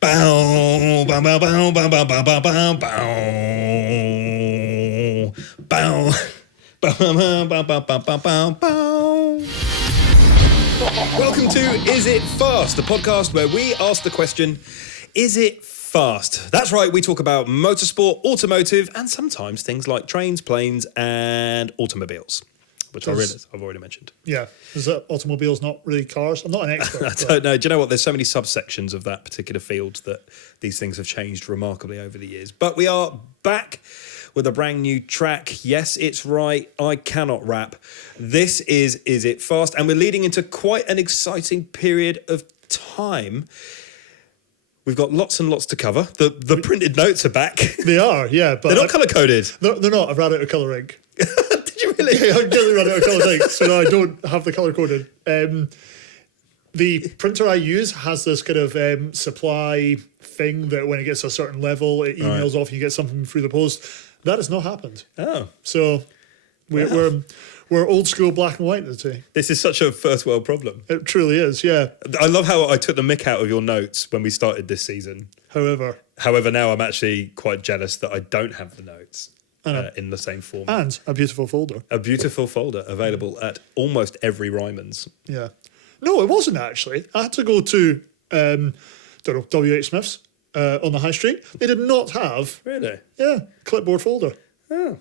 Bow, bow, bow, bow, bow, bow, bow, bow, bow, bow. Bow. Bow, bow, bow, bow, bow, bow, bow, bow. Welcome to Is It Fast, the podcast where we ask the question, is it fast? That's right, we talk about motorsport, automotive, and sometimes things like trains, planes, and automobiles, which I realise I've already mentioned. Yeah, is that automobiles, not really cars? I'm not an expert. I don't know. Do you know what? There's so many subsections of that particular field that these things have changed remarkably over the years. But we are back with a brand new track. Yes, it's right. I cannot rap. This is It Fast? And we're leading into quite an exciting period of time. We've got lots and lots to cover. The printed notes are back. They are, yeah. But they're not colour-coded. They're not. I've ran out of colour ink. Did you really? Yeah, I've really run out of colour ink, so now I don't have the colour-coded. The printer I use has this kind of supply thing that when it gets to a certain level, it emails off, you get something through the post. That has not happened. Oh. So we're old school black and white today. This is such a first world problem. It truly is, yeah. I love how I took the mick out of your notes when we started this season. However, now I'm actually quite jealous that I don't have the notes in the same format. And a beautiful folder. A beautiful folder available at almost every Ryman's. Yeah. No, it wasn't actually. I had to go to, WH Smith's on the high street. They did not have... Really? Yeah, clipboard folder. Oh.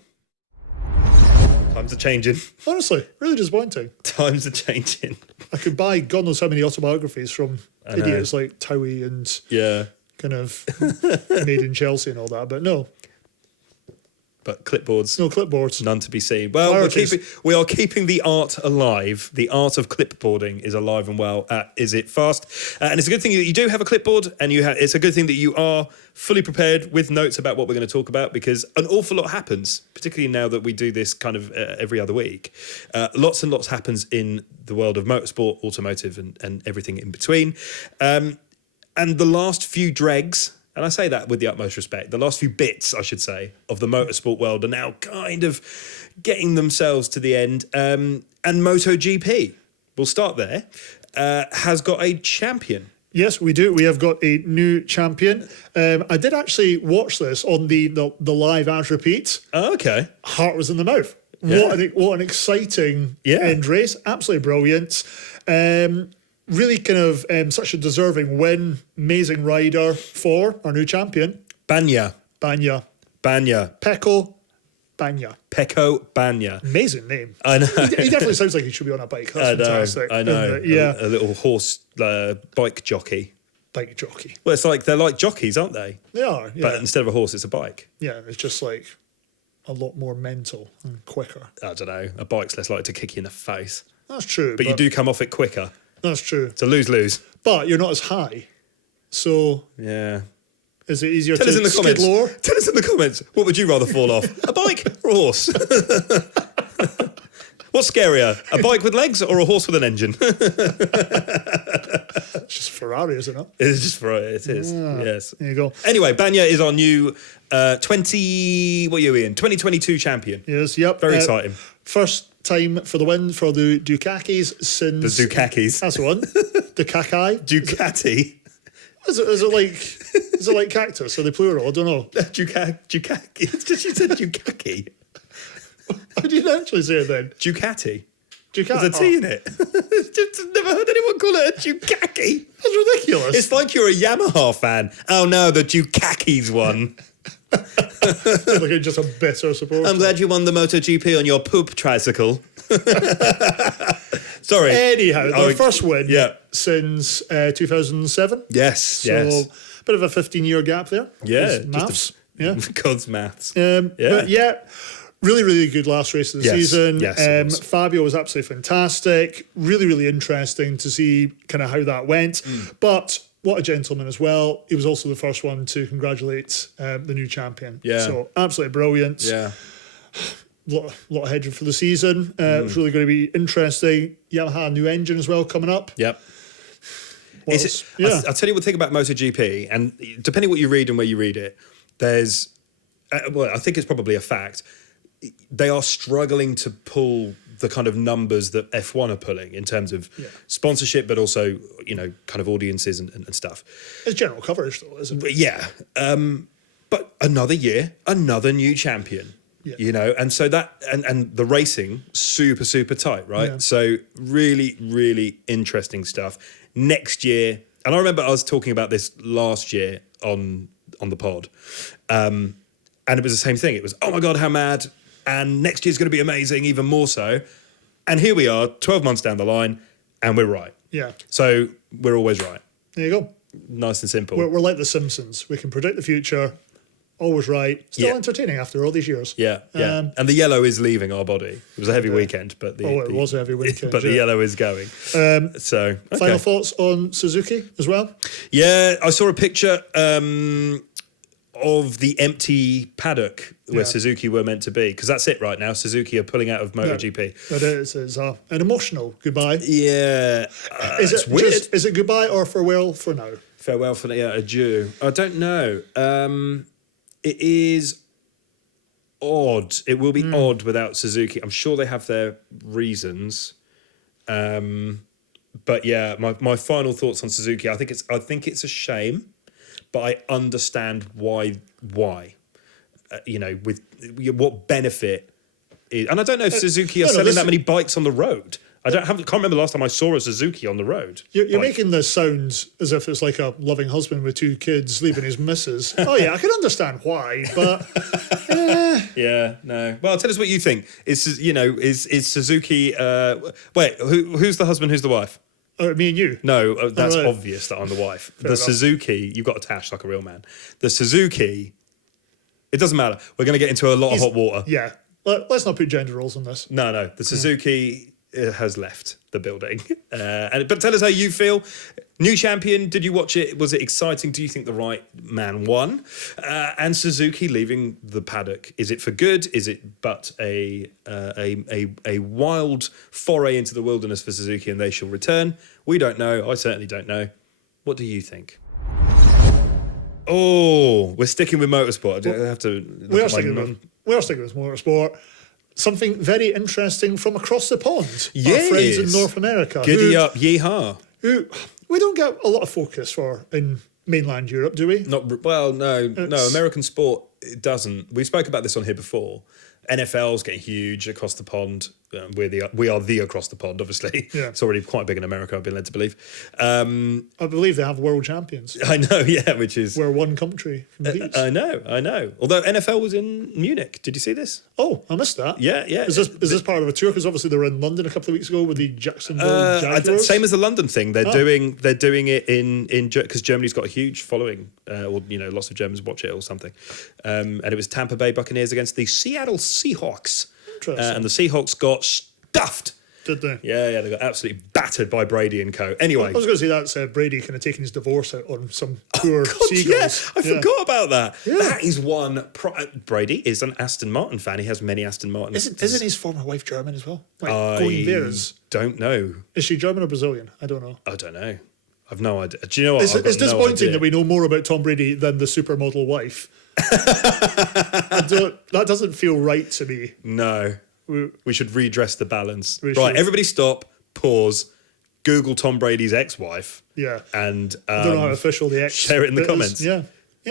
Times are changing. Honestly, really disappointing. Times are changing. I could buy God knows how many autobiographies from idiots like Towie and kind of Made in Chelsea and all that, but no. But clipboards. No clipboards. None to be seen. Well, we are keeping the art alive. The art of clipboarding is alive and well at Is It Fast? And it's a good thing that you do have a clipboard, and it's a good thing that you are fully prepared with notes about what we're going to talk about, because an awful lot happens, particularly now that we do this kind of every other week. Lots and lots happens in the world of motorsport, automotive, and everything in between. And the last few dregs... And I say that with the utmost respect. The last few bits, I should say, of the motorsport world are now kind of getting themselves to the end. And MotoGP, we'll start there, has got a champion. Yes, we do. We have got a new champion. I did actually watch this on the live as repeat. Oh, okay. Heart was in the mouth. Yeah. What an exciting end race. Absolutely brilliant. Really kind of such a deserving win. Amazing rider for our new champion. Bagnaia. Pecco Bagnaia. Amazing name. I know. He definitely sounds like he should be on a bike. That's fantastic. I know. Yeah. A little horse bike jockey. Bike jockey. Well, it's like they're like jockeys, aren't they? They are, yeah. But instead of a horse, it's a bike. Yeah, it's just like a lot more mental and quicker. I don't know. A bike's less likely to kick you in the face. That's true. But you do come off it quicker. That's true. It's a lose-lose. But you're not as high. So... Yeah. Is it easier Tell us in the skid comments. lower? Tell us in the comments. What would you rather fall off? A bike or a horse? What's scarier? A bike with legs or a horse with an engine? It's just Ferrari, isn't it? It is just Ferrari. It is. Yeah. Yes. There you go. Anyway, Bagnaia is our new 2022 champion. Yes, yep. Very exciting. First time for the win for the Ducatis since... The Ducakis. That's the one. Ducati. Ducati. Is it like cactus? Are they plural? I don't know. Ducati. It's just you said Ducati. How did you actually say it then? Ducati. Ducati. There's a T in it. Just never heard anyone call it a Ducati. That's ridiculous. It's like you're a Yamaha fan. Oh no, the Ducakis won. Like just a bitter supporter. I'm glad you won the MotoGP on your poop tricycle. Sorry. Anyhow, their first win since 2007. Yes, so, bit of a 15-year gap there. Yeah. Maths. God's maths. But really, really good last race of the season. Yes, Fabio was absolutely fantastic. Really, really interesting to see kind of how that went. But what a gentleman as well. He was also the first one to congratulate the new champion. Yeah. So absolutely brilliant. Yeah. Lot of hedging for the season. It's really going to be interesting. Yamaha new engine as well coming up. Yep. I'll tell you one thing about MotoGP, and depending what you read and where you read it, there's, I think it's probably a fact, they are struggling to pull the kind of numbers that F1 are pulling in terms of sponsorship, but also, kind of audiences and stuff. It's general coverage, though, isn't it? But yeah. But another year, another new champion. Yeah. And so that, and the racing, super, super tight, right? Yeah. So really, really interesting stuff. Next year, and I remember I was talking about this last year on the pod, and it was the same thing. It was, oh my God, how mad. And next year's going to be amazing, even more so. And here we are, 12 months down the line, and we're right. Yeah. So we're always right. There you go. Nice and simple. We're like The Simpsons. We can predict the future. Always right. Still entertaining after all these years. Yeah, yeah. And the yellow is leaving our body. It was a heavy weekend, but it was a heavy weekend. But the yellow is going. So okay. Final thoughts on Suzuki as well? Yeah, I saw a picture of the empty paddock where Suzuki were meant to be, because that's it right now. Suzuki are pulling out of MotoGP. It is. It's an emotional goodbye. Yeah, it's weird. Is it goodbye or farewell for now? Farewell for adieu. I don't know. It is odd. It will be odd without Suzuki. I'm sure they have their reasons. But yeah, my final thoughts on Suzuki. I think it's a shame, but I understand why. With what benefit is, and I don't know if Suzuki are selling that many bikes on the road. I can't remember the last time I saw a Suzuki on the road. You're making this sound as if it's like a loving husband with 2 kids leaving his missus. Oh yeah, I can understand why, but yeah, no. Well, tell us what you think. Is Suzuki? Wait, who's the husband? Who's the wife? Me and you. No, that's obvious that I'm the wife. Fair enough. Suzuki, you've got a tash like a real man. The Suzuki, it doesn't matter. We're going to get into a lot of hot water. Yeah, let's not put gender roles on this. No. The Suzuki has left the building. But tell us how you feel. New champion, did you watch it? Was it exciting? Do you think the right man won? And Suzuki leaving the paddock, is it for good? Is it but a wild foray into the wilderness for Suzuki and they shall return? We don't know. I certainly don't know. What do you think? Oh, we're sticking with motorsport. I have to. We are sticking with motorsport. Something very interesting from across the pond. Yes. Our friends in North America. Giddy up, yeehaw. Who we don't get a lot of focus for in mainland Europe, do we? No. American sport, it doesn't. We spoke about this on here before. NFL's getting huge across the pond. We are the across the pond, obviously. Yeah. It's already quite big in America, I've been led to believe. I believe they have world champions. I know, yeah, which is... where one country competes. I know. Although NFL was in Munich. Did you see this? Oh, I missed that. Yeah. Is this part of a tour? Because obviously they were in London a couple of weeks ago with the Jacksonville Jaguars. Same as the London thing. They're doing it in because Germany's got a huge following, or lots of Germans watch it or something. And it was Tampa Bay Buccaneers against the Seattle Seahawks. And the Seahawks got stuffed. Did they? Yeah, they got absolutely battered by Brady and co. Anyway. I was going to say that's Brady kind of taking his divorce out on some poor seagulls. Yeah, I forgot about that. Yeah. That is one... Brady is an Aston Martin fan. He has many Aston Martins. Isn't his former wife German as well? Going there is... don't know. Is she German or Brazilian? I don't know. I don't know. I've no idea. Do you know what? It's disappointing that we know more about Tom Brady than the supermodel wife. That doesn't feel right to me. No. We should redress the balance. Right, everybody stop, pause, Google Tom Brady's ex-wife. Yeah. And I don't know how official the ex share it in the comments. Yeah,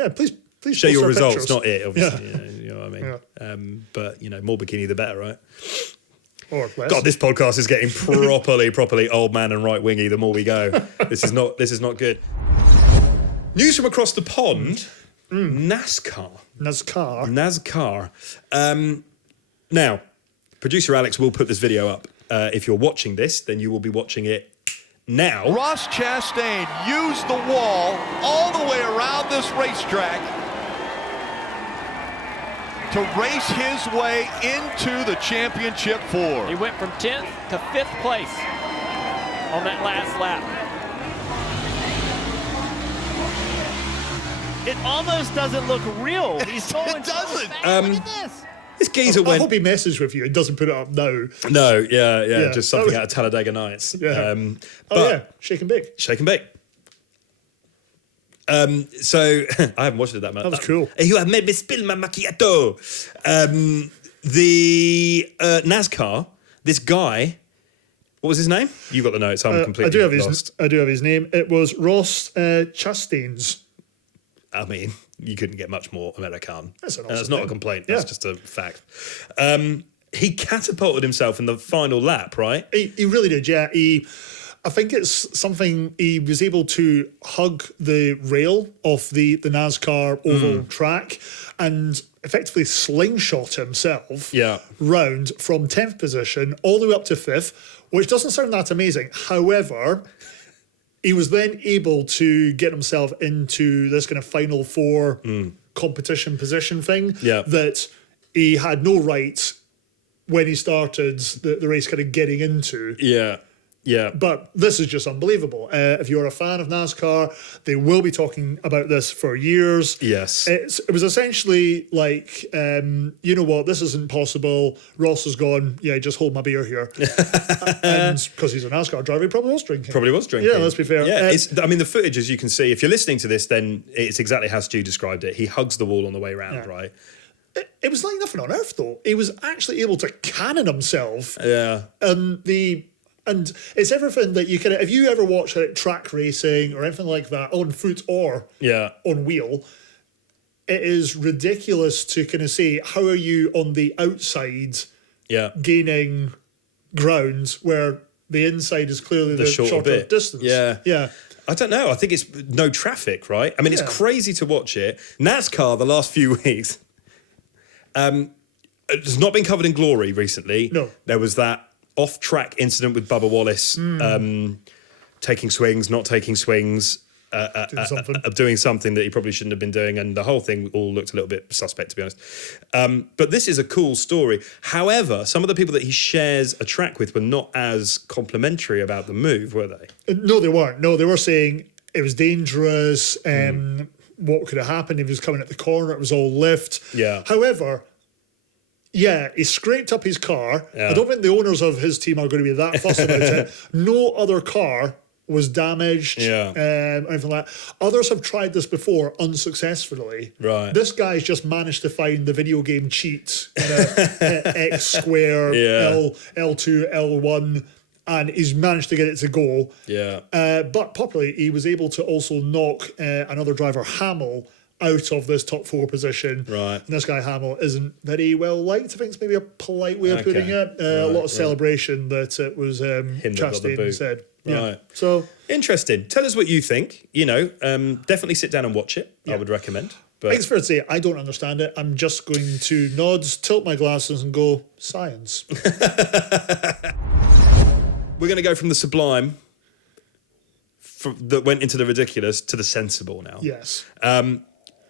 please share your results, pictures. not it, obviously. Yeah. You know what I mean? Yeah. But, more bikini the better, right? Or less. God, this podcast is getting properly old man and right-wingy the more we go. This is not good. News from across the pond. NASCAR. Now, producer Alex will put this video up. If you're watching this, then you will be watching it now. Ross Chastain used the wall all the way around this racetrack to race his way into the championship four. He went from 10th to 5th place on that last lap. It almost doesn't look real. He's going It doesn't. Look at this. This geezer I hope he messes with you and doesn't put it up now. No, yeah, just something out of Talladega Nights. Yeah. Shake and bake. Shake and bake. So I haven't watched it that much. That was cool. You have made me spill my macchiato. The NASCAR, This guy, what was his name? You got the notes. I'm completely lost. I do have his name. It was Ross Chastains. I mean, you couldn't get much more American. That's an That's awesome not name. a complaint. Yeah. That's just a fact. He catapulted himself in the final lap, right? He really did, yeah. I think it's something, he was able to hug the rail of the NASCAR oval track and effectively slingshot himself round from 10th position all the way up to 5th, which doesn't sound that amazing. However, he was then able to get himself into this kind of final four competition position thing that he had no right when he started the race kind of getting into. Yeah. But this is just unbelievable. If you're a fan of NASCAR, they will be talking about this for years. Yes. It was essentially like, you know what, this isn't possible. Ross is gone. Yeah, just hold my beer here. And because he's a NASCAR driver, he probably was drinking. Yeah, let's be fair. Yeah, the footage, as you can see, if you're listening to this, then it's exactly how Stu described it. He hugs the wall on the way round, right? It was like nothing on earth, though. He was actually able to cannon himself. Yeah. And it's everything that you can. If you ever watch like track racing or anything like that on foot or on wheel, it is ridiculous to kind of say, how are you on the outside gaining ground where the inside is clearly the shorter distance? Yeah. I don't know. I think it's no traffic, right? I mean, it's crazy to watch it. NASCAR the last few weeks it's not been covered in glory recently. No. There was that off-track incident with Bubba Wallace taking swings, not taking swings, doing something that he probably shouldn't have been doing, and the whole thing all looked a little bit suspect, to be honest. But this is a cool story. However, some of the people that he shares a track with were not as complimentary about the move, were they? No, they weren't. No, they were saying it was dangerous. What could have happened if he was coming at the corner? It was all lift. Yeah. However, he scraped up his car. I don't think the owners of his team are going to be that fussed about it. No other car was damaged or anything like that. Others have tried this before unsuccessfully. Right. This guy's just managed to find the video game cheat, X square, L2, L1, and he's managed to get it to go. Yeah. But popularly, he was able to also knock another driver, Hamill, out of this top four position. Right. And this guy Hamill isn't very well liked. I think it's maybe a polite way of putting it. A lot of celebration that it was Chastain said. Right. So interesting. Tell us what you think. You know, definitely sit down and watch it. I would recommend. But I think it's fair to say I don't understand it. I'm just going to nod, tilt my glasses and go, science. We're going to go from the sublime that went into the ridiculous to the sensible now. Yes.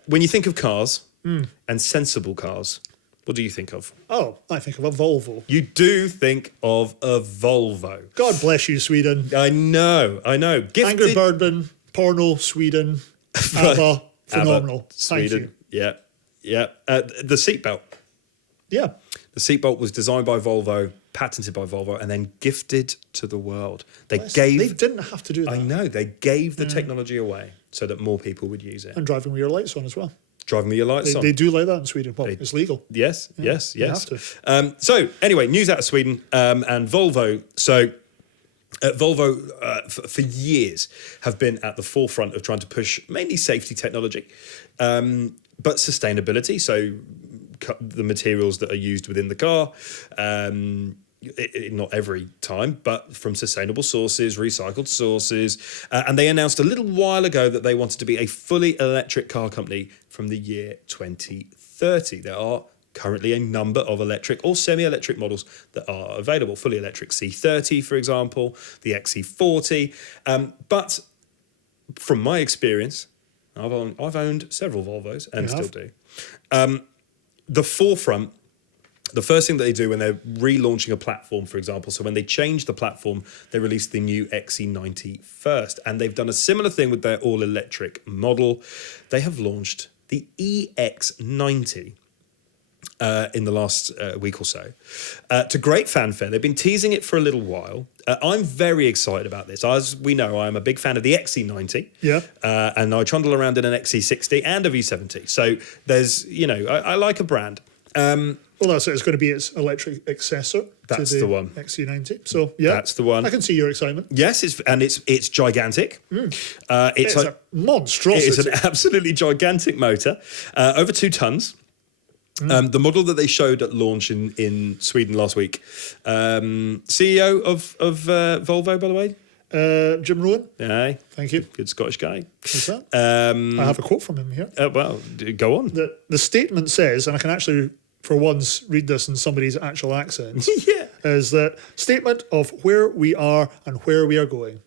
When you think of cars and sensible cars, what do you think of? Oh, I think of a Volvo. You do think of a Volvo. God bless you, Sweden. I know. Gifted... Angry Birdman, porno, Sweden, ABBA, phenomenal. ABBA, Sweden. Thank you. Yeah. The seatbelt. Yeah. The seatbelt was designed by Volvo, patented by Volvo, and then gifted to the world. They didn't have to do that. I know. They gave the technology away so that more people would use it. And driving with your lights on as well. Driving with your lights on. They do like that in Sweden. Well, it's legal. Yes. You have to. So anyway, news out of Sweden and Volvo. So Volvo, for years, have been at the forefront of trying to push mainly safety technology, but sustainability. So the materials that are used within the car, not every time, but from sustainable sources, recycled sources. And they announced a little while ago that they wanted to be a fully electric car company from the year 2030. There are currently a number of electric or semi-electric models that are available. Fully electric C30, for example, the XC40. But from my experience, I've owned several Volvos and still do. The forefront, the first thing that they do when they're relaunching a platform, for example, so when they change the platform, they release the new XC90 first. And they've done a similar thing with their all-electric model. They have launched the EX90 in the last week or so. To great fanfare. They've been teasing it for a little while. I'm very excited about this. As we know, I'm a big fan of the XC90. Yeah. And I trundle around in an XC60 and a V70. So there's, I like a brand. Well, that's it. It's going to be its electric successor That's to the one. XC90. So yeah, That's the one. I can see your excitement. Yes, it's gigantic. It's a monstrosity. It is an absolutely gigantic motor, over 2 tons. The model that they showed at launch in Sweden last week. CEO of Volvo, by the way. Jim Rowan. Aye. Thank you. Good Scottish guy. What's that? I have a quote from him here. Well, go on. The statement says, and I can actually, for once, read this in somebody's actual accent. Yeah. Is that statement of where we are and where we are going.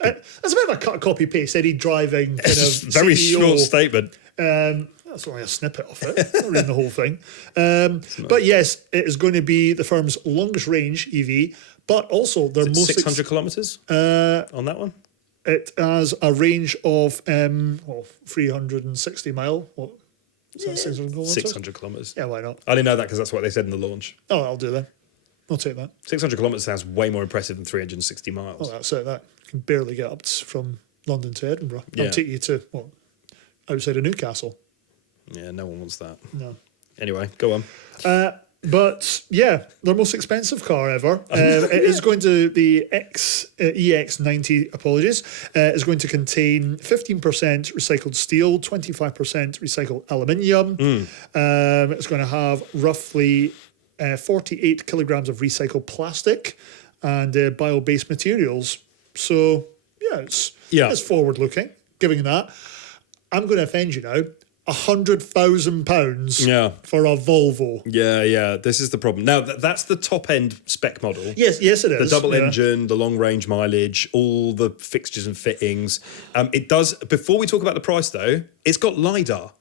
That's a bit of a cut copy paste. Eddie driving kind of Very CEO. short statement. That's only a snippet of it. Not reading the whole thing. But yes, it is going to be the firm's longest range EV, but also their most 600 kilometres on that one. It has a range of 360 mile. What? Is that 600 kilometres? 600 kilometres. Yeah, why not? I only know that because that's what they said in the launch. Oh, I'll do that. I'll take that. 600 kilometres sounds way more impressive than 360 miles. Oh, that's it. That you can barely get up from London to Edinburgh. Yeah. I'll take you to outside of Newcastle. Yeah, no one wants that. No. Anyway, go on. But yeah, their most expensive car ever. It is going to the EX90. Apologies, is going to contain 15% recycled steel, 25% recycled aluminium. It's going to have roughly 48 kilograms of recycled plastic and bio-based materials. So yeah, it's forward looking. Giving that, I'm going to offend you now. £100,000 for a Volvo. Yeah. This is the problem. Now, that's the top end spec model. Yes, it is. The double engine, the long range mileage, all the fixtures and fittings. It does. Before we talk about the price, though, it's got LiDAR.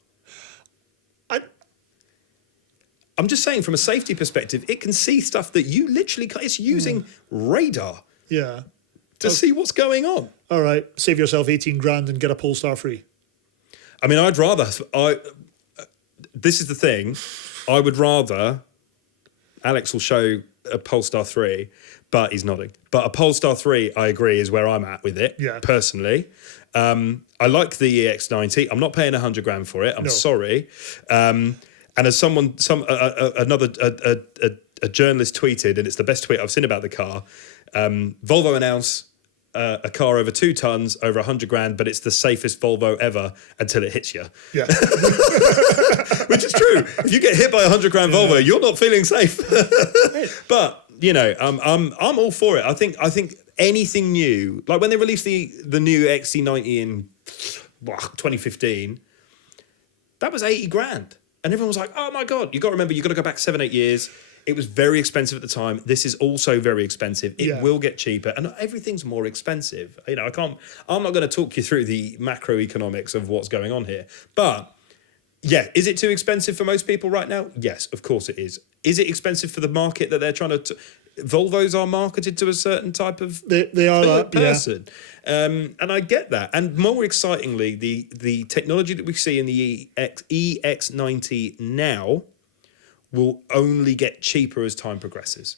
I'm just saying, from a safety perspective, it can see stuff that you literally can't. It's using radar Yeah. to see what's going on. All right, save yourself 18 grand and get a Polestar free. I mean, this is the thing. I would rather, Alex will show a Polestar 3, but he's nodding. But a Polestar 3, I agree, is where I'm at with it, personally. I like the EX90. I'm not paying 100 grand for it. I'm sorry. And as a journalist tweeted, and it's the best tweet I've seen about the car, Volvo announced a car over 2 tons, over 100 grand, but it's the safest Volvo ever until it hits you. Yeah. Which is true. If you get hit by a 100 grand Volvo, you're not feeling safe. But, you know, I'm all for it. I think anything new, like when they released the new XC90 in 2015, that was 80 grand. And everyone was like, oh my God, you got to remember, you got to go back 7-8 years. It was very expensive at the time. This is also very expensive. It will get cheaper, and everything's more expensive. You know, I'm not going to talk you through the macroeconomics of what's going on here. But yeah, is it too expensive for most people right now? Yes, of course it is. Is it expensive for the market that they're trying to? Volvos are marketed to a certain type of they are that person, and I get that. And more excitingly, the technology that we see in the EX90 now will only get cheaper as time progresses.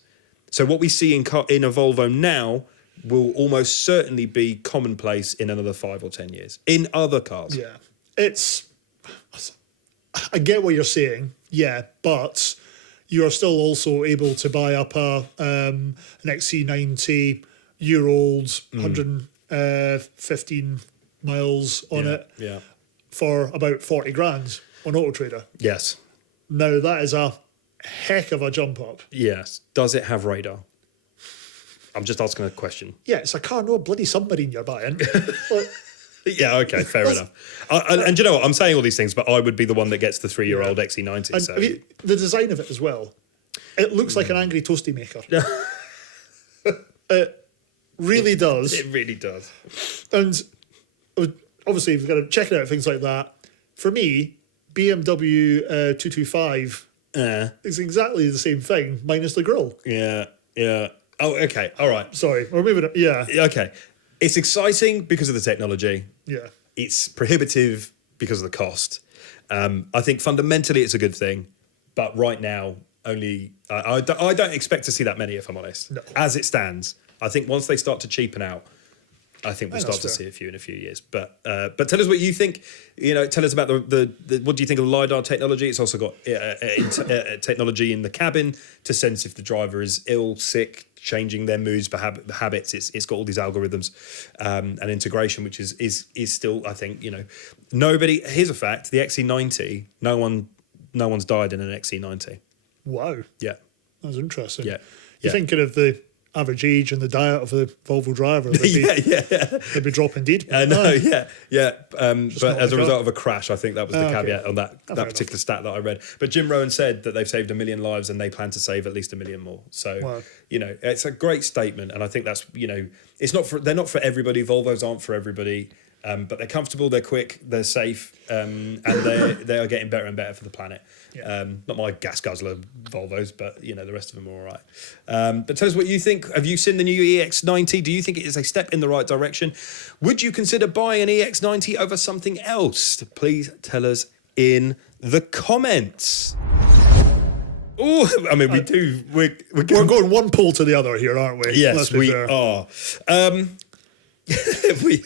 So what we see in a Volvo now will almost certainly be commonplace in another 5 or 10 years in other cars. Yeah, I get what you're saying. Yeah, but you are still also able to buy up an XC90 year old, 115 miles on it for about 40 grand on Auto Trader. Yes. Now that is a heck of a jump up. Yes. Does it have radar? I'm just asking a question. Yeah, it's a car, no bloody submarine you're buying. Yeah, okay, fair enough. And you know what? I'm saying all these things, but I would be the one that gets the 3-year-old XC90. And so. I mean, the design of it as well. It looks like an angry toasty maker. It really does. It really does. And obviously, you've got to check it out, things like that. For me, BMW 225 is exactly the same thing, minus the grille. Yeah. Oh, okay, all right. Sorry, we're moving on. Yeah. Okay. It's exciting because of the technology. Yeah. It's prohibitive because of the cost. I think fundamentally it's a good thing, but right now, only I don't expect to see that many, if I'm honest. No. As it stands, I think once they start to cheapen out, I think we'll start to see a few in a few years. But tell us what you think. Tell us about the what do you think of the LiDAR technology? It's also got technology in the cabin to sense if the driver is ill, sick, changing their moods, habits. It's got all these algorithms and integration, which is still, I think, nobody. Here's a fact: the XC90, no one's died in an XC90. Wow. Yeah. That's interesting. Yeah. You're thinking of the average age and the diet of the Volvo driver. They'd be dropping deed. I know, yeah. But as a result of a crash, I think that was the caveat on that particular stat that I read. But Jim Rowan said that they've saved 1 million lives and they plan to save at least 1 million more. So, it's a great statement. And I think that's, they're not for everybody. Volvos aren't for everybody. But they're comfortable, they're quick, they're safe, and they are getting better and better for the planet. Yeah. Not my gas guzzler Volvos, but the rest of them are all right. But tell us what you think. Have you seen the new EX90? Do you think it is a step in the right direction? Would you consider buying an EX90 over something else? Please tell us in the comments. Oh, I mean, we do. We're going one pole to the other here, aren't we? Yes, we are. We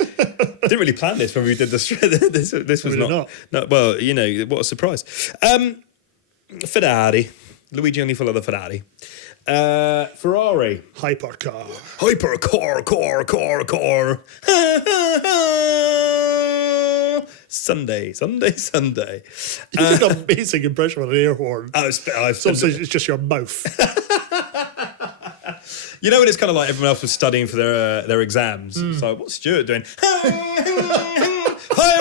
didn't really plan this when we did this. This was not. Well, what a surprise. Ferrari. Luigi only follow the Ferrari. Ferrari. Hypercar. Car. Sunday. You did an amazing impression of an air horn. Sometimes it's just your mouth. When it's kind of like everyone else was studying for their exams. It's like, what's Stuart doing? Fire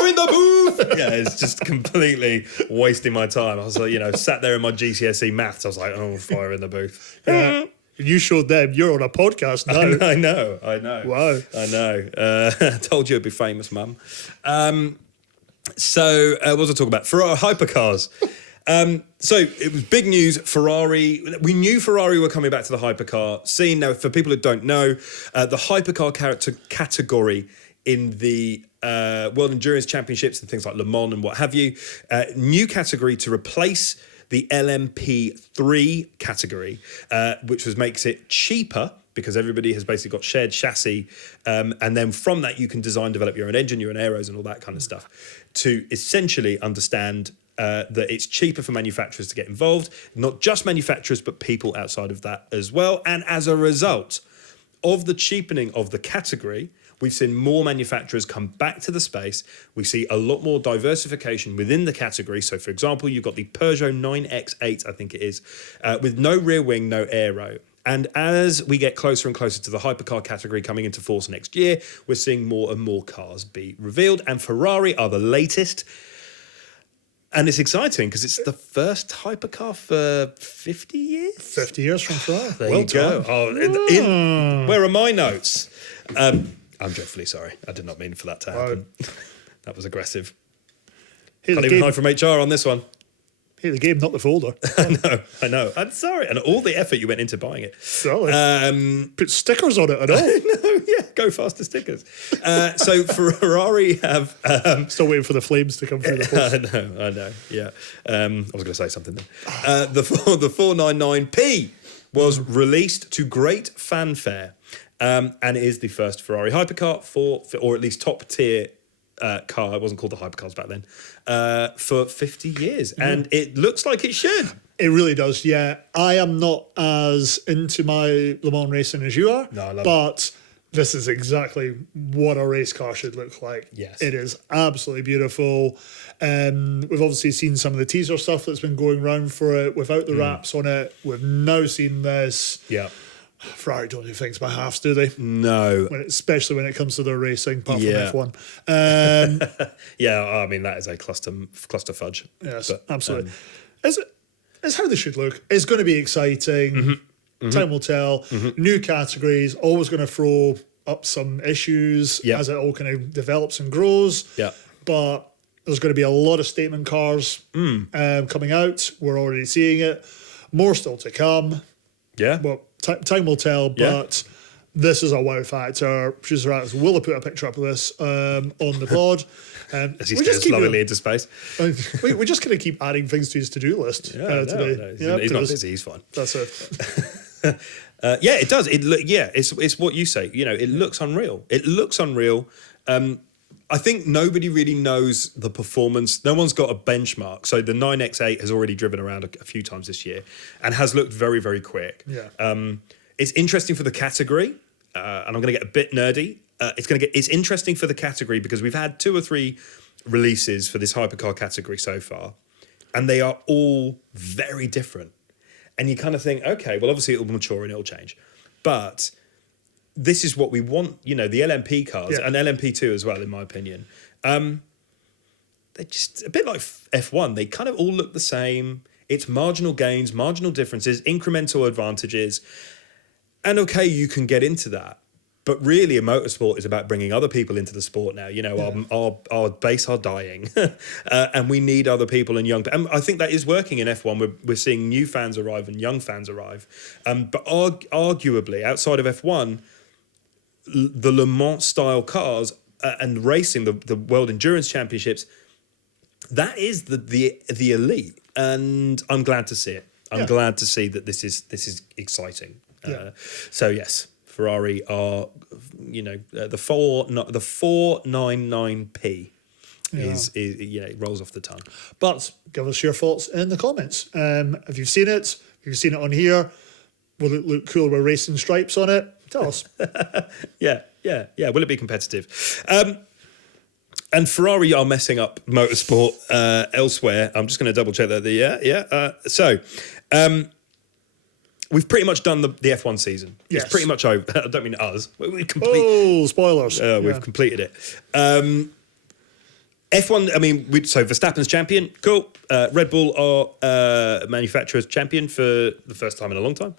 in the booth! Yeah, it's just completely wasting my time. I was like, sat there in my GCSE maths. I was like, oh, fire in the booth. You showed them you're on a podcast now. I know. Wow. I know. I told you I'd be famous, Mum. So what was I talking about? Ferrari hypercars. So it was big news. Ferrari. We knew Ferrari were coming back to the hypercar scene. Now, for people who don't know, the hypercar category in the World Endurance Championships and things like Le Mans and what have you, new category to replace the LMP3 category, which makes it cheaper because everybody has basically got shared chassis. And then from that, you can design, develop your own engine, your own aeros and all that kind of stuff to essentially understand that it's cheaper for manufacturers to get involved, not just manufacturers, but people outside of that as well. And as a result of the cheapening of the category, we've seen more manufacturers come back to the space. We see a lot more diversification within the category. So, for example, you've got the Peugeot 9X8, I think it is, with no rear wing, no aero. And as we get closer and closer to the hypercar category coming into force next year, we're seeing more and more cars be revealed. And Ferrari are the latest. And it's exciting because it's the first hypercar for 50 years? 50 years from Ferrari. There you go. Oh, where are my notes? I'm dreadfully sorry. I did not mean for that to happen. That was aggressive. Can't even hide from HR on this one. Hey, the game, not the folder. I know. I'm sorry. And all the effort you went into buying it. Sorry. Put stickers on it and all. No, yeah. Go faster stickers. So Ferrari have... Still waiting for the flames to come through the post. I know. Yeah. I was going to say something then. The 499P was released to great fanfare. And it is the first Ferrari hypercar or at least top tier car. It wasn't called the hypercars back then. For 50 years. And it looks like it should. It really does, yeah. I am not as into my Le Mans racing as you are. No, I love but this is exactly what a race car should look like. Yes. It is absolutely beautiful. We've obviously seen some of the teaser stuff that's been going around for it without the wraps on it. We've now seen this. Yeah. Ferrari don't do things by halves, do they? No. Especially when it comes to their racing, apart from F1. Yeah, I mean, that is a cluster fudge. Yes, but, absolutely. It's how they should look. It's going to be exciting. Time will tell. New categories, always going to throw up some issues as it all kind of develops and grows. Yeah. But there's going to be a lot of statement cars coming out. We're already seeing it. More still to come. Yeah. Well, time will tell, but this is a wow factor. Producer Alex will have put a picture up of this on the pod. As he stares lovingly into space. We're just going to keep adding things to his to-do list today. No, he's not busy, he's fine. That's it. Yeah, it does. It's what you say. It looks unreal. It looks unreal. I think nobody really knows the performance. No one's got a benchmark. So the 9X8 has already driven around a few times this year and has looked very, very quick. Yeah. It's interesting for the category, and I'm going to get a bit nerdy. It's interesting for the category because we've had 2 or 3 releases for this hypercar category so far, and they are all very different. And you kind of think, okay, well, obviously it'll mature and it'll change, but this is what we want. The LMP cars and LMP2 as well, in my opinion. They're just a bit like F1. They kind of all look the same. It's marginal gains, marginal differences, incremental advantages. And okay, you can get into that. But really, a motorsport is about bringing other people into the sport now. Our base are dying, and we need other people and young. And I think that is working in F1. We're seeing new fans arrive and young fans arrive. But arguably, outside of F1, the Le Mans style cars and racing, the World Endurance Championships, that is the elite, and I'm glad to see it. I'm glad to see that this is exciting. So yes. Ferrari are, the 499p it rolls off the tongue. But give us your thoughts in the comments. Have you seen it? Have you seen it on here? Will it look cool with racing stripes on it? Tell us. Yeah. Will it be competitive? And Ferrari are messing up motorsport elsewhere. I'm just going to double check that. We've pretty much done the F1 season. Yes. It's pretty much over. I don't mean us. Spoilers. We've completed it. F1, so Verstappen's champion. Cool. Red Bull are manufacturer's champion for the first time in a long time.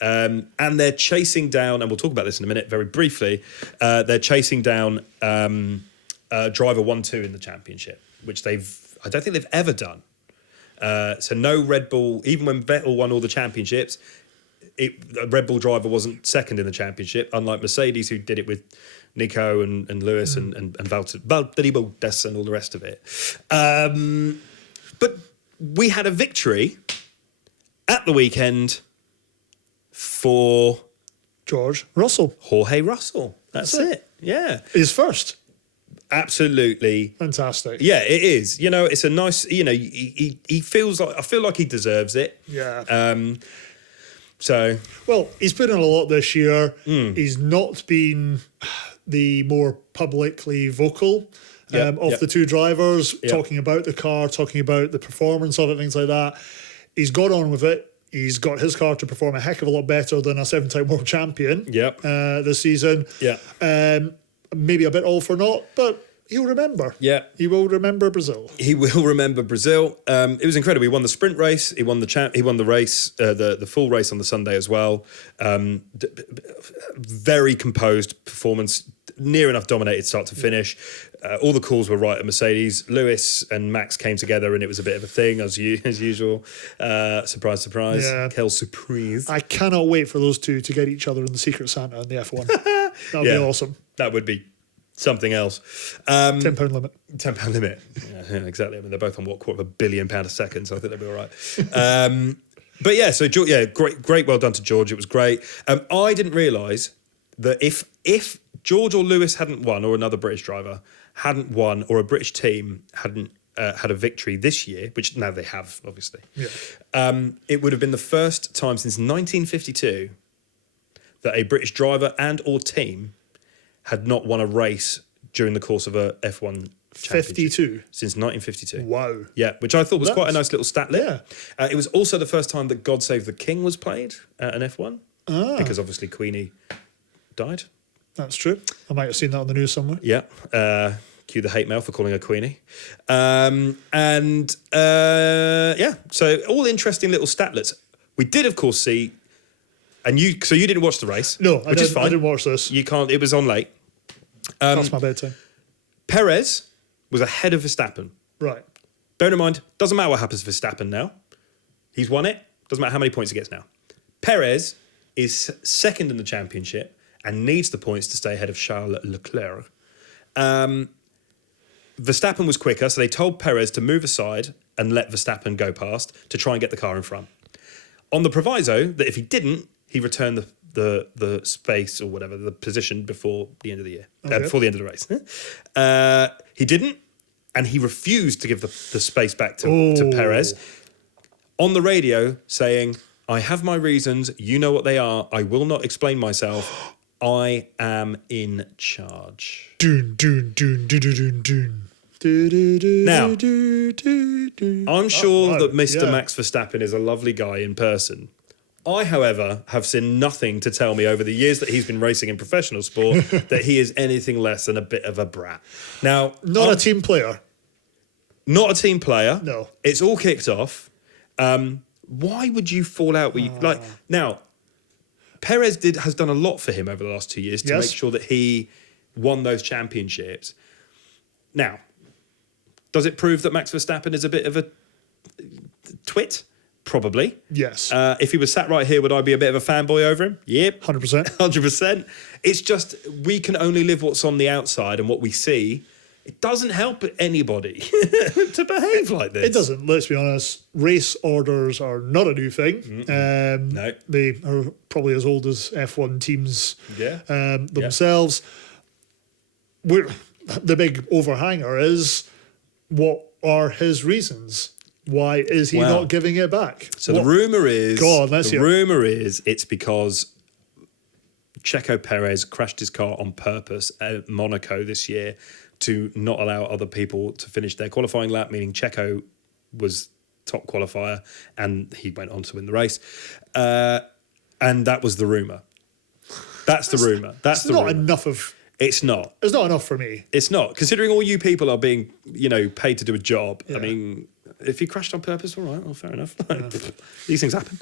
And they're chasing down, and we'll talk about this in a minute very briefly, they're chasing down driver 1-2 in the championship, which I don't think they've ever done. So no Red Bull, even when Vettel won all the championships, a Red Bull driver wasn't second in the championship, unlike Mercedes, who did it with Nico and Lewis and Valtteri Bottas and all the rest of it. But we had a victory at the weekend for George Russell. Jorge Russell. That's it. Yeah. His first. Absolutely fantastic. Yeah, it is. It's a nice. He feels like, I feel like he deserves it. Yeah. Well, he's put in a lot this year. He's not been the more publicly vocal of the 2 drivers, talking about the car, talking about the performance of it, things like that. He's got on with it. He's got his car to perform a heck of a lot better than a 7-time world champion this season. Yeah. Maybe a bit all for naught, but he'll remember. Yeah. He will remember Brazil. He will remember Brazil. It was incredible. He won the sprint race. He won the race, the full race on the Sunday as well. Very composed performance, near enough dominated start to finish. All the calls were right at Mercedes. Lewis and Max came together and it was a bit of a thing as usual. Surprise, surprise. Yeah. Quelle surprise. I cannot wait for those 2 to get each other in the Secret Santa in the F1. That would be awesome. That would be something else. £10 limit. £10 limit. Yeah, exactly. They're both on £250 million a second, so I think they'll be all right. But yeah, so great. Well done to George. It was great. I didn't realise that if George or Lewis hadn't won, or another British driver hadn't won, or a British team hadn't had a victory this year, which now they have, obviously, it would have been the first time since 1952 that a British driver and or team had not won a race during the course of a F1 championship. 52? Since 1952. Wow. Yeah, which I thought was quite a nice little stat lit. Yeah. It was also the first time that God Save the King was played at an F1, because obviously Queenie died. That's true. I might have seen that on the news somewhere. Yeah. Cue the hate mail for calling her Queenie. So all interesting little statlets. We did, of course, see... And you didn't watch the race? No, which is fine. I didn't watch this. You can't. It was on late. That's my bedtime. Perez was ahead of Verstappen. Right. Bear in mind, doesn't matter what happens to Verstappen now. He's won it. Doesn't matter how many points he gets now. Perez is second in the championship and needs the points to stay ahead of Charles Leclerc. Verstappen was quicker, so they told Perez to move aside and let Verstappen go past to try and get the car in front. On the proviso that if he didn't, he returned the space or whatever, the position before the end of the year, Okay. before the end of the race. He didn't, and he refused to give the space back to Perez on the radio, saying, "I have my reasons. You know what they are. I will not explain myself. I am in charge." Dun, dun, dun, dun, dun, dun. Now, I'm sure wow, that Mr. yeah. Max Verstappen is a lovely guy in person. I, however, have seen nothing to tell me over the years that he's been racing in professional sport that he is anything less than a bit of a brat. Now, Not a team player. not a team player. No. It's all kicked off. Why would you fall out with like now? Perez has done a lot for him over the last 2 years to Yes. make sure that he won those championships. Now, does it prove that Max Verstappen is a bit of a twit? Probably. Yes. If he was sat right here, would I be a bit of a fanboy over him? Yep. 100%. 100%. It's just we can only live what's on the outside and what we see. It doesn't help anybody to behave like this. It doesn't. Let's be honest. Race orders are not a new thing. No. They are probably as old as F1 teams Yeah. themselves. The big overhanger is, what are his reasons? Why is he Well, not giving it back? So the rumor is, Go on, let's hear it. rumor is it's because Checo Perez crashed his car on purpose at Monaco this year to not allow other people to finish their qualifying lap, meaning Checo was top qualifier and he went on to win the race. And that was the rumor. That's the rumor. That's It's the not rumor. enough of. It's not. It's not enough for me. It's not. Considering all you people are being, paid to do a job. Yeah. I mean, if you crashed on purpose, all right, well, fair enough. These things happen.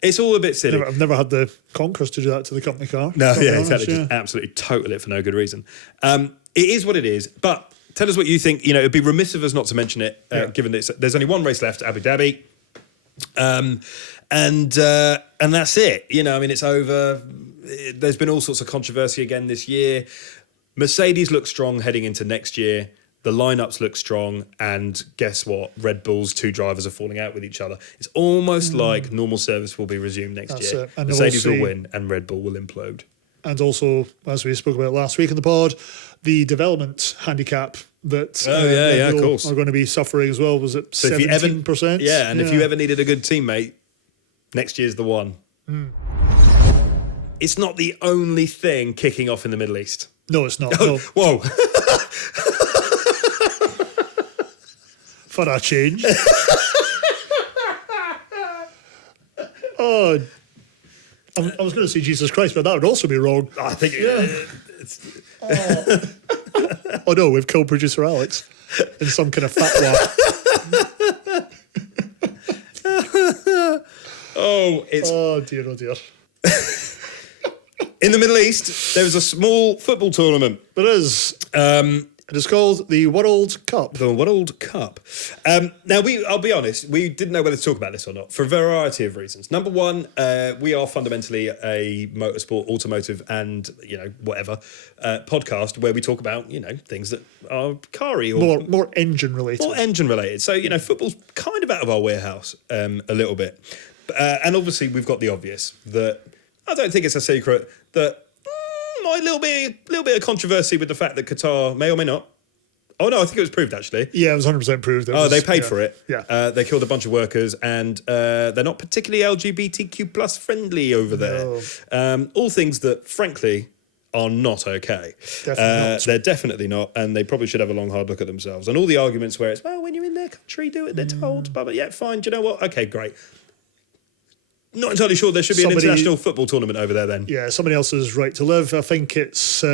It's all a bit silly. I've never had the conkers to do that to the company car. No, to be yeah, honest, exactly. Just absolutely total it for no good reason. It is what it is. But tell us what you think. It'd be remiss of us not to mention it, given that there's only one race left, Abu Dhabi. And that's it. It's over. There's been all sorts of controversy again this year. Mercedes look strong heading into next year. The lineups look strong, and guess what? Red Bull's two drivers are falling out with each other. It's almost like normal service will be resumed next That's year. it. And Mercedes we'll will see- win, and Red Bull will implode. And also, as we spoke about last week in the pod, the development handicap that of Red Bull course. are going to be suffering as well. Was it So if you ever, 17%? if you ever needed a good teammate, next year's the one. It's not the only thing kicking off in the Middle East. No, it's not. No. Whoa. For a change. I was going to say Jesus Christ, but that would also be wrong. I think Oh no, we've killed producer Alex in some kind of fatwa. it's Oh dear, oh dear. in the Middle East. There's a small football tournament. There is. It is called the World Cup. The World Cup. Now, I'll be honest, we didn't know whether to talk about this or not for a variety of reasons. Number one, we are fundamentally a motorsport, automotive, and whatever podcast where we talk about things that are car-y or More engine related. more engine related. So football's kind of out of our warehouse a little bit, and obviously we've got the obvious that I don't think it's a secret that. A little bit of controversy with the fact that Qatar may or may not. Oh no, I think it was proved actually. Yeah, it was 100% proved. They paid for it. Yeah. They killed a bunch of workers, and they're not particularly LGBTQ plus friendly over there. No. All things that, frankly, are not okay. Definitely not. They're definitely not, and they probably should have a long hard look at themselves. And all the arguments where it's when you're in their country, do what they're told. But yeah, fine. Do you know what? Okay, great. Not entirely sure there should be an international football tournament over there then. Yeah, somebody else's right to live. I think it's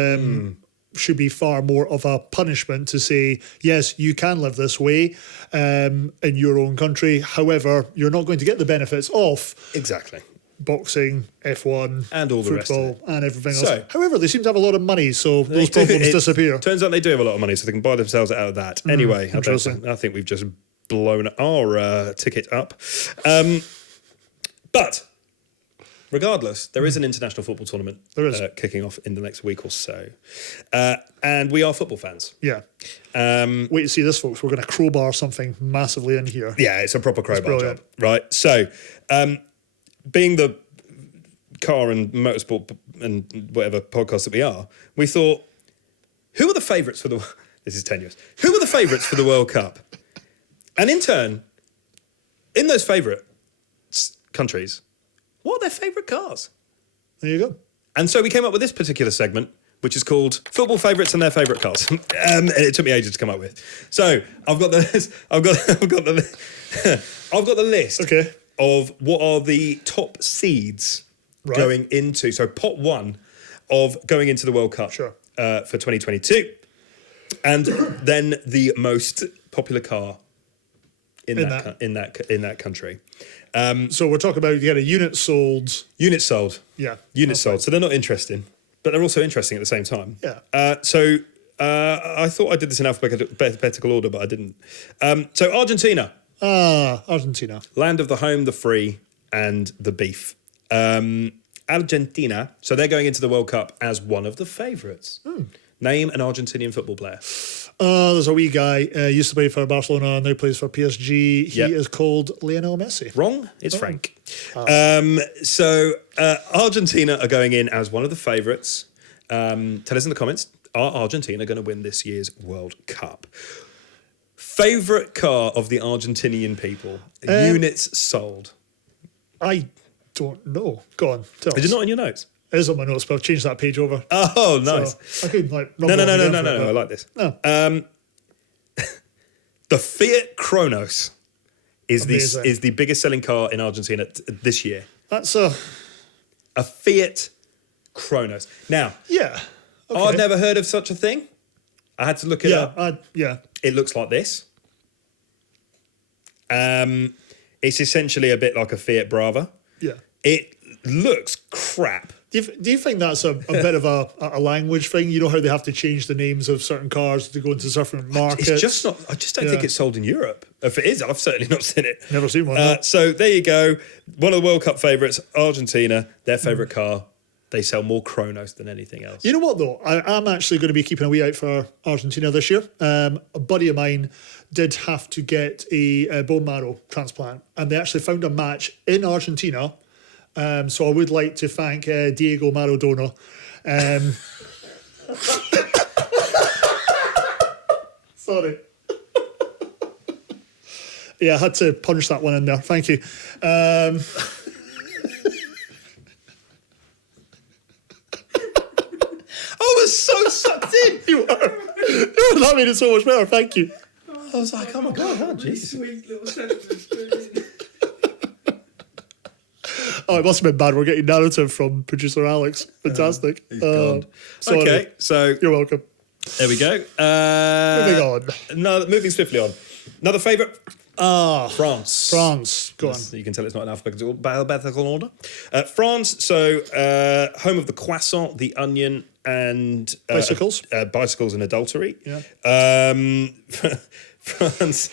should be far more of a punishment to say, yes, you can live this way in your own country. However, you're not going to get the benefits of Exactly. boxing, F1, And all the rest of football, and everything So- else. However, they seem to have a lot of money, so those They do. problems It disappear. Turns out they do have a lot of money, so they can buy themselves out of that. Anyway, interesting. I think we've just blown our ticket up. But regardless, there is an international football tournament There is. kicking off in the next week or so. And we are football fans. Yeah. Um, Wait to see this, folks. We're going to crowbar something massively in here. yeah, it's a proper crowbar job, brilliant. right? So, being the car and motorsport and whatever podcast that we are, we thought, who are the favourites for the... This is tenuous. Who are the favourites for the World Cup? And in turn, in those favourite countries, what are their favourite cars? There you go. And so we came up with this particular segment, which is called Football Favourites and Their Favourite Cars. And it took me ages to come up with. So I've got the list Okay. of what are the top seeds going into. So pot one of going into the World Cup Sure. For 2022, and then the most popular car in that country. So we're talking about units sold. Units sold. Yeah. Units sold. So they're not interesting, but they're also interesting at the same time. Yeah. So I thought I did this in alphabetical order, but I didn't. So Argentina. Argentina. Land of the home, the free, and the beef. Argentina. So they're going into the World Cup as one of the favourites. Name an Argentinian football player. There's a wee guy, used to play for Barcelona, now plays for PSG. He is called Lionel Messi. Wrong. It's Frank. So Argentina are going in as one of the favourites. Tell us in the comments, are Argentina going to win this year's World Cup? Favourite car of the Argentinian people? Units sold. I don't know. Go on, tell us. Is it not in your notes? It is on my notes, but I've changed that page over. Oh, nice. So I could No. I like this. No. The Fiat Kronos is Amazing. the biggest selling car in Argentina this year. That's A Fiat Kronos. Now, yeah. Okay. I'd never heard of such a thing. I had to look it up. Yeah. It looks like this. It's essentially a bit like a Fiat Brava. Yeah. It looks crap. Do you think that's a bit of a language thing? You know how they have to change the names of certain cars to go into different markets? It's just not. I just don't think it's sold in Europe. If it is, I've certainly not seen it. Never seen one. No. So there you go. One of the World Cup favourites, Argentina. Their favourite car. They sell more Kronos than anything else. You know what, though? I'm actually going to be keeping a wee eye for Argentina this year. A buddy of mine did have to get a bone marrow transplant, and they actually found a match in Argentina. So I would like to thank Diego Maradona. Sorry. Yeah, I had to punch that one in there. Thank you. I was so sucked in. You were. That made it so much better. Thank you. I was like, oh my God, oh, jeez. Sweet little sentence. Brilliant. Oh, it must have been bad. We're getting narrative from producer Alex. Fantastic. He's gone. Sorry. Okay, so You're welcome. there we go. Moving on. No, moving swiftly on. Another favourite? France. France. Go on. You can tell it's not in alphabetical order. France, so home of the croissant, the onion, and Bicycles. Bicycles and adultery. Yeah. France.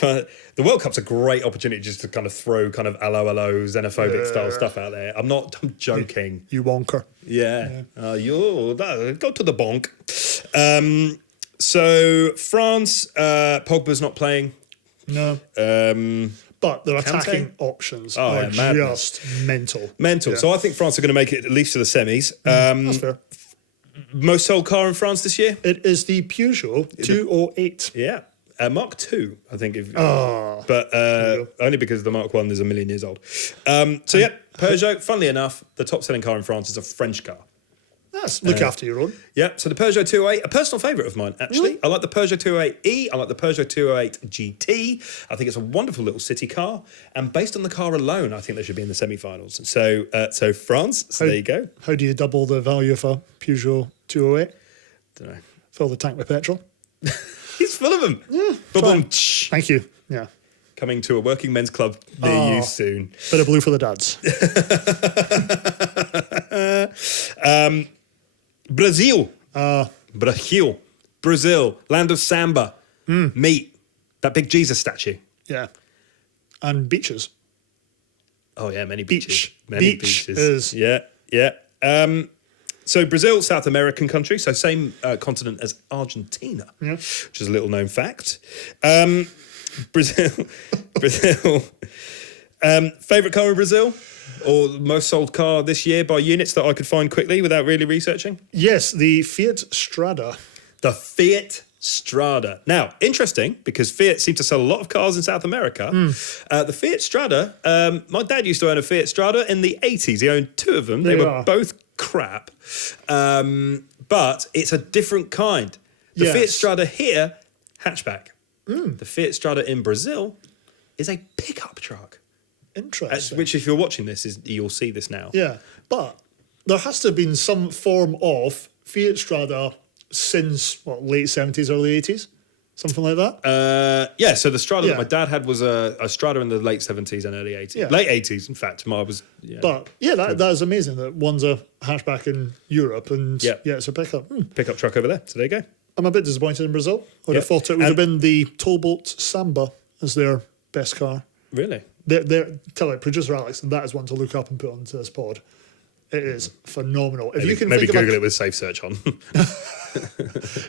The World Cup's a great opportunity just to kind of throw kind of hello, xenophobic style stuff out there. I'm joking. You wonker. Yeah. Go to the bonk. So France, Pogba's not playing. No. But their attacking options are just mental. Mental. Yeah. So I think France are going to make it at least to the semis. That's fair. Most sold car in France this year? It is the Peugeot 208. Yeah. Mark II, I think. But only because the Mark I is a million years old. So yeah, Peugeot, funnily enough, the top selling car in France is a French car. Look after your own. Yeah, so the Peugeot 208, a personal favourite of mine, actually. Really? I like the Peugeot 208e. I like the Peugeot 208 GT. I think it's a wonderful little city car. And based on the car alone, I think they should be in the semi-finals. So France, so there you go. How do you double the value of a Peugeot 208? Don't know. Fill the tank with petrol. He's full of them. Fine. Thank you. Yeah. Coming to a working men's club near you soon. Bit of blue for the dads. Brazil. Brazil. Land of samba. Meat. That big Jesus statue. Yeah. And beaches. Oh, yeah, many Beach. beaches. Many Beach beaches. is- Yeah. So Brazil, South American country, so same continent as Argentina, which is a little known fact. Brazil. Favourite car in Brazil? or most sold car this year by units that I could find quickly without really researching? Yes, the Fiat Strada. The Fiat Strada. Now, interesting, because Fiat seem to sell a lot of cars in South America. The Fiat Strada, my dad used to own a Fiat Strada in the 80s. He owned 2 of them. They were both crap. But it's a different kind. The Fiat Strada here, hatchback. The Fiat Strada in Brazil is a pickup truck. Interesting. Which, if you're watching this, you'll see this now. Yeah, but there has to have been some form of Fiat Strada since, late 70s, early 80s? Something like that? Yeah, so the Strada that my dad had was a Strada in the late 70s and early 80s. Yeah. Late 80s, in fact. But, that is amazing that one's a hatchback in Europe and, it's a pickup. Pickup truck over there, so there you go. I'm a bit disappointed in Brazil. I would have thought it would have been the Towboat Samba as their best car. Really? Tell it, producer Alex, and that is one to look up and put onto this pod. It is phenomenal. If you can maybe think Google it with safe search on.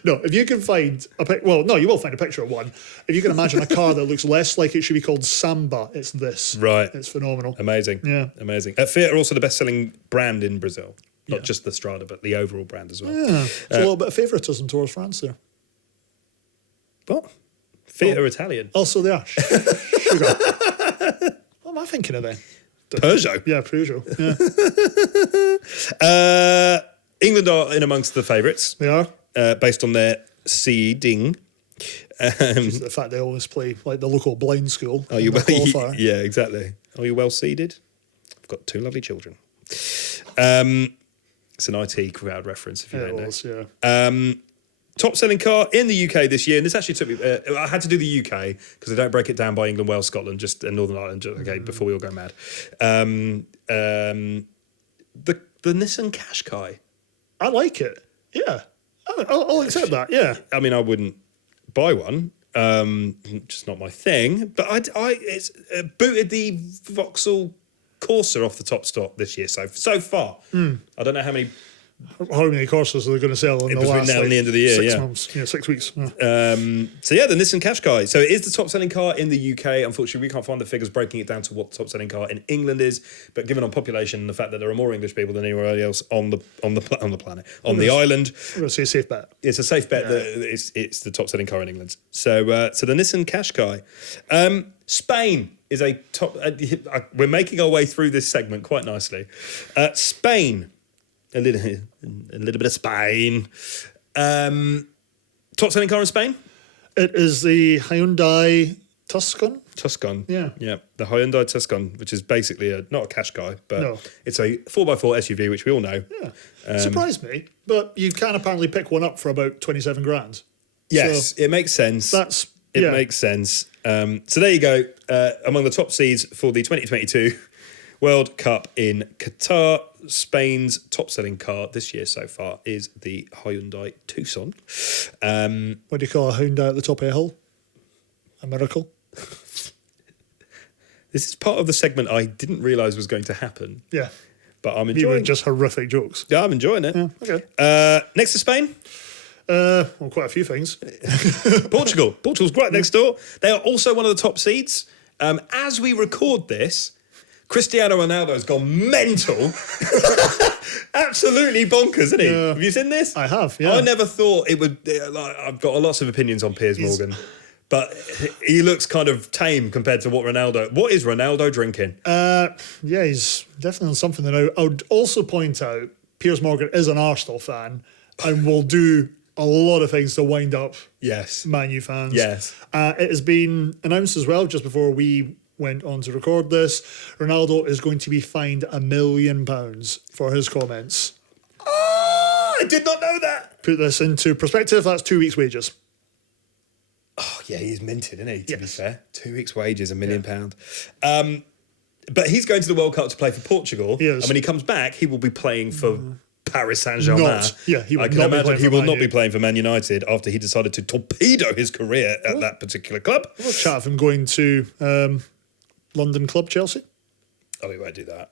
No, if you can find you will find a picture of one. If you can imagine a car that looks less like it should be called Samba, it's this. Right. It's phenomenal. Amazing. Yeah. Amazing. Fiat are also the best-selling brand in Brazil. Not just the Strada, but the overall brand as well. Yeah. There's a little bit of favouritism towards France there. What? Fiat are Italian. Also, they are. Sugar. What am I thinking of then? Peugeot. Yeah, Peugeot. Yeah. England are in amongst the favourites. They are. Based on their seeding. The fact they always play like the local blind school. Are you qualifier. Yeah, exactly. Are you well seeded? I've got 2 lovely children. It's an IT crowd reference, if you don't know. Yeah. Top selling car in the UK this year, and this actually took me. I had to do the UK because they don't break it down by England, Wales, Scotland, just Northern Ireland. Before we all go mad. The Nissan Qashqai. I like it. Yeah, I'll accept that. Yeah. I mean, I wouldn't buy one. Just not my thing. But it's booted the Vauxhall Corsa off the top stop this year so far. I don't know how many Corsas are they going to sell in the between last now and the end of the year. 6 months. Yeah, 6 weeks. Yeah. The Nissan Qashqai. So it is the top selling car in the UK. Unfortunately, we can't find the figures breaking it down to what the top selling car in England is. But given on population and the fact that there are more English people than anywhere else on the planet, on the island, I'm going to say a safe bet. it's a safe bet that it's the top selling car in England. So the Nissan Qashqai. Spain is a top. We're making our way through this segment quite nicely. Spain. A little bit of Spain. Top selling car in Spain? It is the Hyundai Tucson. Tucson. Yeah. The Hyundai Tucson, which is basically not a Qashqai, but it's a 4x4 SUV, which we all know. Yeah. Surprised me, but you can apparently pick one up for about 27 grand. Yes, it makes sense. It makes sense. So there you go. Among the top seeds for the 2022 World Cup in Qatar, Spain's top-selling car this year so far is the Hyundai Tucson. What do you call a Hyundai at the top of a hill? A miracle? This is part of the segment I didn't realise was going to happen. Yeah. But I'm You enjoying were it. just horrific jokes. Yeah, I'm enjoying it. Yeah, okay. Next to Spain? Quite a few things. Portugal. Portugal's right next door. They are also one of the top seeds. As we record this, Cristiano Ronaldo has gone mental. Absolutely bonkers, isn't he? Yeah. Have you seen this? I have, yeah. I never thought it would... I've got lots of opinions on Piers Morgan, but he looks kind of tame compared to what Ronaldo... What is Ronaldo drinking? Yeah, he's definitely on something. That I would also point out, Piers Morgan is an Arsenal fan and will do a lot of things to wind up Man U fans. Yes. It has been announced as well, just before we went on to record this, Ronaldo is going to be fined £1 million for his comments. Oh, I did not know that. Put this into perspective, that's 2 weeks' wages. Oh, yeah, he's minted, isn't he, to be fair? 2 weeks' wages, £1 million. But he's going to the World Cup to play for Portugal. He is. And when he comes back, he will be playing for Paris Saint-Germain. He will I can not be imagine playing he for will Man not U. be playing for Man United after he decided to torpedo his career at that particular club. We'll chat of him going to London club Chelsea. Oh, we won't do that.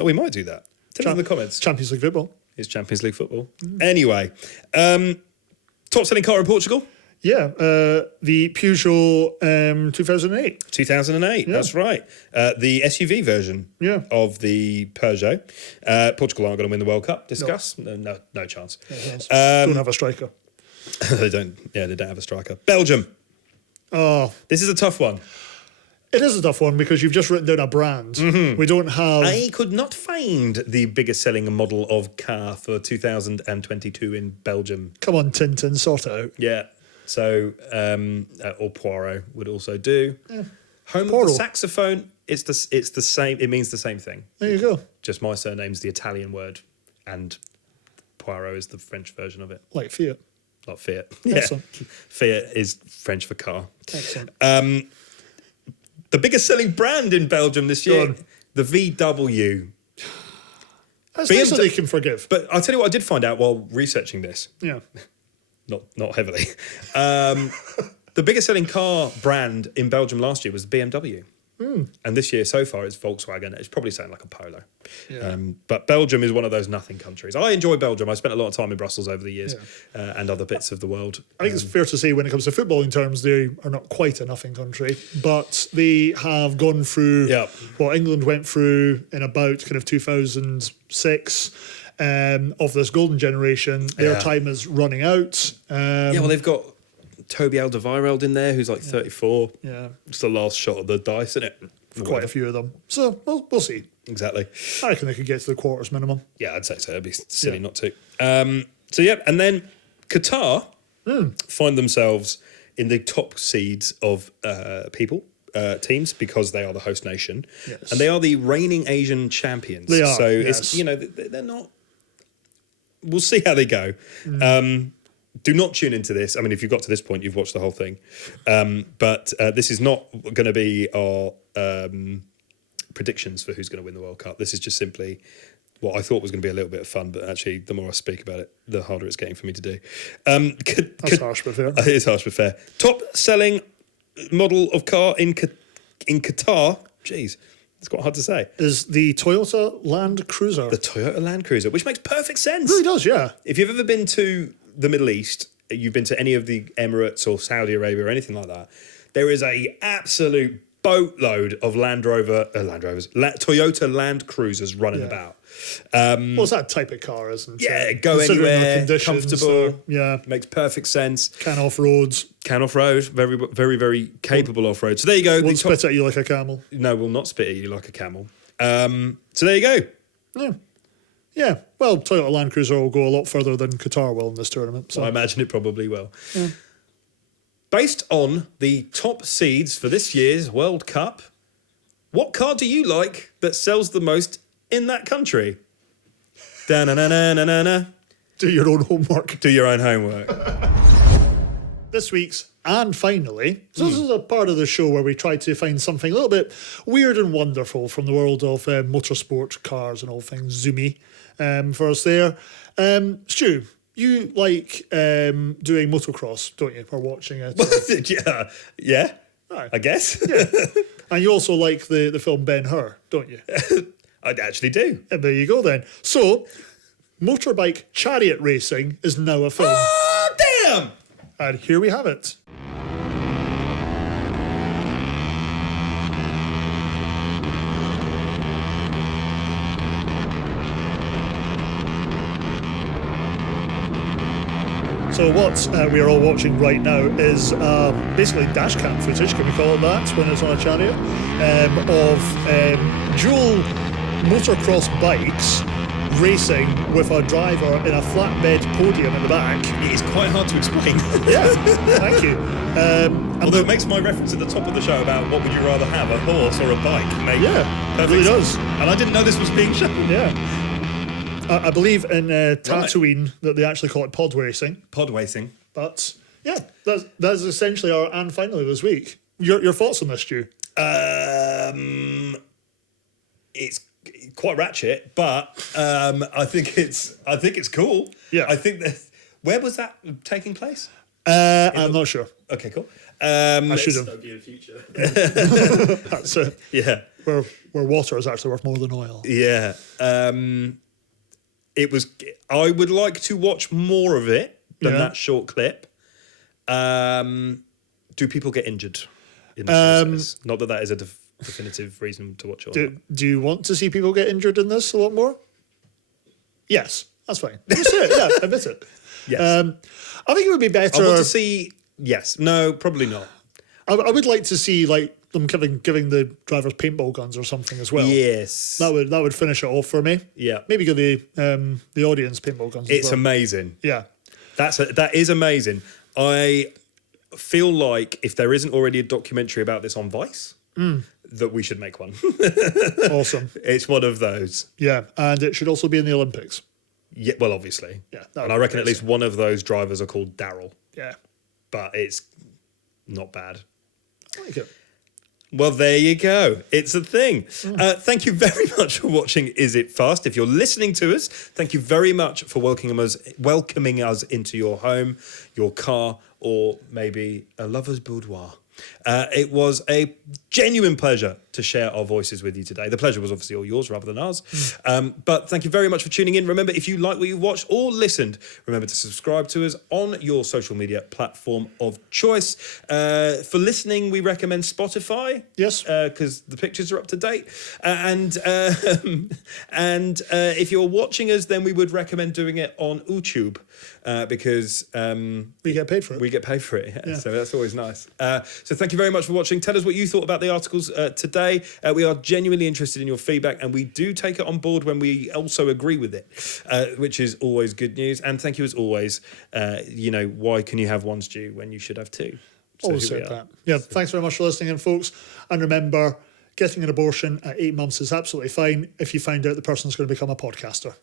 Oh, we might do that. Tell us in the comments. Champions League football. It's Champions League football. Anyway, top selling car in Portugal? Yeah, the Peugeot 2008. 2008, that's right. The SUV version of the Peugeot. Portugal aren't going to win the World Cup. Discuss? No chance. Don't have a striker. They don't have a striker. Belgium. Oh, this is a tough one. It is a tough one because you've just written down a brand. We don't have... I could not find the biggest selling model of car for 2022 in Belgium. Come on, Tintin, sort it out. Yeah. So, or Poirot would also do. Home Portal. of the saxophone, it's the same, it means the same thing. There you go. Just my surname's the Italian word and Poirot is the French version of it. Like Fiat. Like Fiat. Excellent. Fiat is French for car. Excellent. The biggest selling brand in Belgium this year, the VW. That's nice that they can forgive. But I'll tell you what I did find out while researching this. Yeah. Not heavily. The biggest selling car brand in Belgium last year was BMW. And this year so far it's Volkswagen. It's probably sounding like a Polo. Yeah. But Belgium is one of those nothing countries. I enjoy Belgium. I spent a lot of time in Brussels over the years and other bits of the world. I think it's fair to say when it comes to footballing terms, they are not quite a nothing country, but they have gone through what England went through in about kind of 2006 of this golden generation. Their time is running out. Well, they've got Toby Alderweireld in there, who's like 34. Yeah. It's the last shot of the dice, isn't it? For quite a few of them. So we'll see. Exactly. I reckon they could get to the quarters minimum. Yeah, I'd say so. It'd be silly not to. And then Qatar find themselves in the top seeds of teams because they are the host nation. Yes. And they are the reigning Asian champions. They are, So it's, they're not... We'll see how they go. Do not tune into this. I mean, if you've got to this point, you've watched the whole thing. But this is not going to be our predictions for who's going to win the World Cup. This is just simply what I thought was going to be a little bit of fun, but actually, the more I speak about it, the harder it's getting for me to do. That's harsh but fair. It is harsh but fair. Top selling model of car in Qatar. Jeez, it's quite hard to say. Is the Toyota Land Cruiser. The Toyota Land Cruiser, which makes perfect sense. It really does, yeah. If you've ever been to the Middle East, you've been to any of the Emirates or Saudi Arabia or anything like that, there is a absolute boatload of Toyota Land Cruisers running about. Well, it's that type of car, isn't it? Yeah, go anywhere, comfortable. Makes perfect sense. Can off-road. Very, very, very capable off-road. So there you go. Won't spit at you like a camel. No, will not spit at you like a camel. So there you go. Yeah. Well, Toyota Land Cruiser will go a lot further than Qatar will in this tournament. So I imagine it probably will. Yeah. Based on the top seeds for this year's World Cup, what car do you like that sells the most in that country? Da-na-na-na-na-na. Do your own homework. Do your own homework. This week's and finally, so this is a part of the show where we try to find something a little bit weird and wonderful from the world of motorsport, cars and all things zoomy for us there. Stu, you like doing motocross, don't you, or watching it? Yeah. Right. I guess. Yeah. And you also like the film Ben-Hur, don't you? I actually do. And there you go then. So, motorbike chariot racing is now a film. Oh, damn! And here we have it. So what we are all watching right now is basically dash cam footage, can we call it that, when it's on a chariot, of dual motocross bikes racing with a driver in a flatbed podium at the back. It is quite hard to explain. Yeah, thank you. Although it makes my reference at the top of the show about what would you rather have, a horse or a bike. Yeah, it really does. And I didn't know this was being shown. Yeah. I believe in Tatooine that they actually call it pod racing. Pod racing. But yeah, that's essentially our and finally this week. Your thoughts on this, Stu? It's quite ratchet, but I think it's cool. Yeah. I think that where was that taking place? I'm not sure. Okay, cool. I should have. That'd be in the future. That's it. Yeah. Where water is actually worth more than oil. Yeah. It was. I would like to watch more of it than that short clip. Do people get injured in the process? Not that is a definitive reason to watch it. Do you want to see people get injured in this a lot more? Yes, that's fine. Admit it, yeah, admit it. Yes. I think it would be better. I want to see. Yes. No, probably not. I would like to see like them giving the drivers paintball guns or something as well. Yes. That would finish it off for me. Yeah. Maybe give the audience paintball guns. It's as well. amazing. Yeah. That is amazing. I feel like if there isn't already a documentary about this on Vice, that we should make one. Awesome. It's one of those. Yeah, and it should also be in the Olympics. Yeah, well, obviously. Yeah, and I reckon at least one of those drivers are called Daryl. Yeah. But it's not bad. I like it. Well, there you go. It's a thing. Thank you very much for watching Is It Fast? If you're listening to us, thank you very much for welcoming us into your home, your car, or maybe a lover's boudoir. It was a genuine pleasure to share our voices with you today. The pleasure was obviously all yours rather than ours. But thank you very much for tuning in. Remember, if you like what you watched or listened, remember to subscribe to us on your social media platform of choice. For listening, we recommend Spotify. Yes. Because the pictures are up to date. And if you're watching us, then we would recommend doing it on YouTube. Because we get paid for it. We get paid for it, yeah. So that's always nice. So thank you very much for watching. Tell us what you thought about the articles today. We are genuinely interested in your feedback, and we do take it on board when we also agree with it, which is always good news. And thank you as always. Why can you have one stew when you should have two? So Always said that. Yeah, thanks very much for listening in, folks. And remember, getting an abortion at 8 months is absolutely fine if you find out the person's going to become a podcaster.